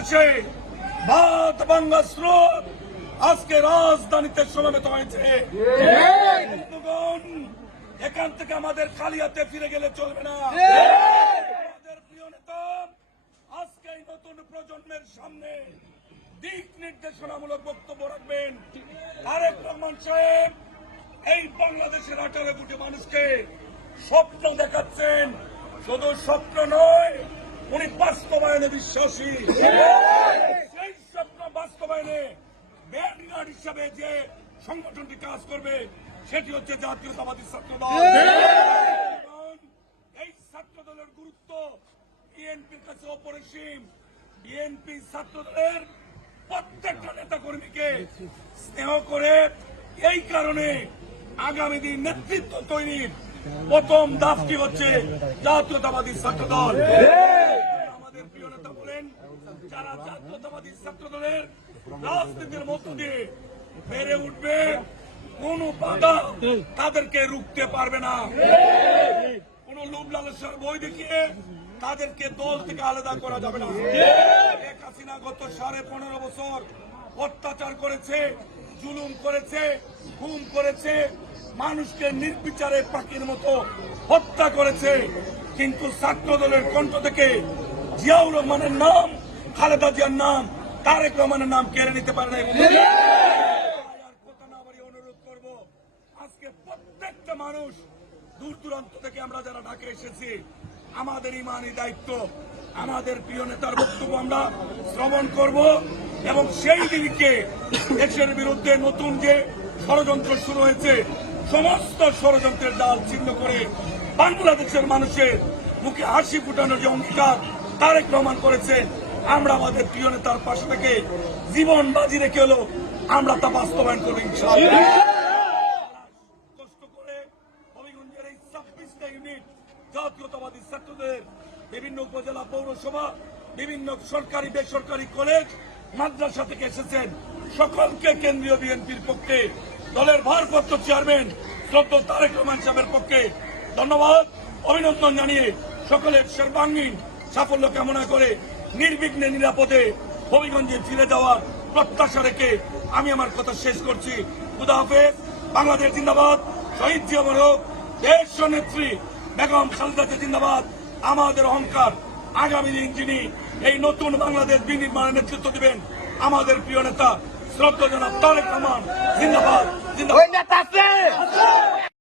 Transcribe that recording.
বাংলাদেশে ভাত বাংলা স্রোত আজকে রাজধানীতে সমবেত হয়েছে। বন্ধুগণ, এখান থেকে আমাদের খালি হাতে ফিরে গেলে চলবে না। আমাদের প্রিয় নেতা আজকে এই নতুন প্রজন্মের সামনে দিক নির্দেশনামূলক বক্তব্য রাখবেন। তারেক রহমান সাহেব এই বাংলাদেশের 18 কোটি মানুষকে স্বপ্ন দেখাচ্ছেন। শুধু স্বপ্ন নয়, উনি বাস্তবায়নে বিশ্বাসী। সেই স্বপ্ন বাস্তবায়নে ব্যারিয়ার হিসাবে যে সংগঠনটি কাজ করবে সেটি হচ্ছে জাতীয়তাবাদী ছাত্রদল। এই ছাত্রদলের গুরুত্ব বিএনপির কাছে অপরিসীম। বিএনপি ছাত্রদলের প্রত্যেকটা নেতা কর্মীকে স্নেহ করে এই কারণে আগামী দিন নেতৃত্ব তৈরির প্রথম ধাপটি হচ্ছে জাতীয়তাবাদী ছাত্রদল। আমাদের প্রিয় নেতা বলেন, যারা জাতীয়তাবাদী ছাত্রদলের রাজনীতির মধ্য দিয়ে বেড়ে উঠবে, কোন বাধা তাদেরকে রুখতে পারবে না। কোন লোভ লালসার বই দেখিয়ে তাদেরকে দল থেকে আলাদা করা যাবে না। শেখ হাসিনা গত 15.5 বছর অত্যাচার করেছে, জুলুম করেছে, গুম করেছে, মানুষকে নির্বিচারে পাখির মতো হত্যা করেছে। কিন্তু ছাত্রদলের কণ্ঠ থেকে জিয়াউর রহমানের নাম, খালেদা জিয়ার নাম, তারেক রহমানের নাম কেড়ে নিতে পারে নাই। কথা না বাড়িয়ে অনুরোধ করব, আজকে প্রত্যেকটা মানুষ দূর দূরান্ত থেকে আমরা যারা ঢাকা এসেছি, আমাদের ইমানি দায়িত্ব আমাদের প্রিয় নেতার বক্তব্য আমরা শ্রবণ করব এবং সেই দিনকে দেশের বিরুদ্ধে নতুন যে ষড়যন্ত্র শুরু হয়েছে, সমস্ত ষড়যন্ত্রের ডাল ছিন্ন করে বাংলাদেশের মানুষের মুখে হাসি ফুটানোর যে অঙ্গীকার তারেক রহমান করেছেন, আমরা আমাদের প্রিয় নেতার পাশে থেকে জীবন বাজি রেখে হলো আমরা তা বাস্তবায়ন করবো ইনশাআল্লাহ। কষ্ট করে হবিগঞ্জের এই 26টা ইউনিট জাতীয়তাবাদী ছাত্রদের বিভিন্ন উপজেলা পৌরসভা, বিভিন্ন সরকারি বেসরকারি কলেজ মাদ্রাসা থেকে এসেছেন। সকলকে কেন্দ্রীয় বিএনপির পক্ষে দলের ভারপ্রাপ্ত চেয়ারম্যান শ্রদ্ধেয় তারেক রহমান সাহেবের পক্ষে ধন্যবাদ, অভিনন্দন জানিয়ে সকলের সর্বাঙ্গীন সাফল্য কামনা করে নির্বিঘ্নে নিরাপদে হবিগঞ্জে ফিরে যাওয়ার প্রত্যাশা রেখে আমি আমার কথা শেষ করছি। খুদা হাফেজ। বাংলাদেশ জিন্দাবাদ। শহীদ জিয়া মরক। দেশ নেত্রী বেগম খালেদা জিয়া জিন্দাবাদ। আমাদের অহংকার। আগামী দিন যিনি এই নতুন বাংলাদেশ বিনির্মাণের নেতৃত্ব দিবেন, আমাদের প্রিয় নেতা শ্রদ্ধেয় জনাব তারেক রহমান জিন্দাবাদ। জিন্দাবাদ।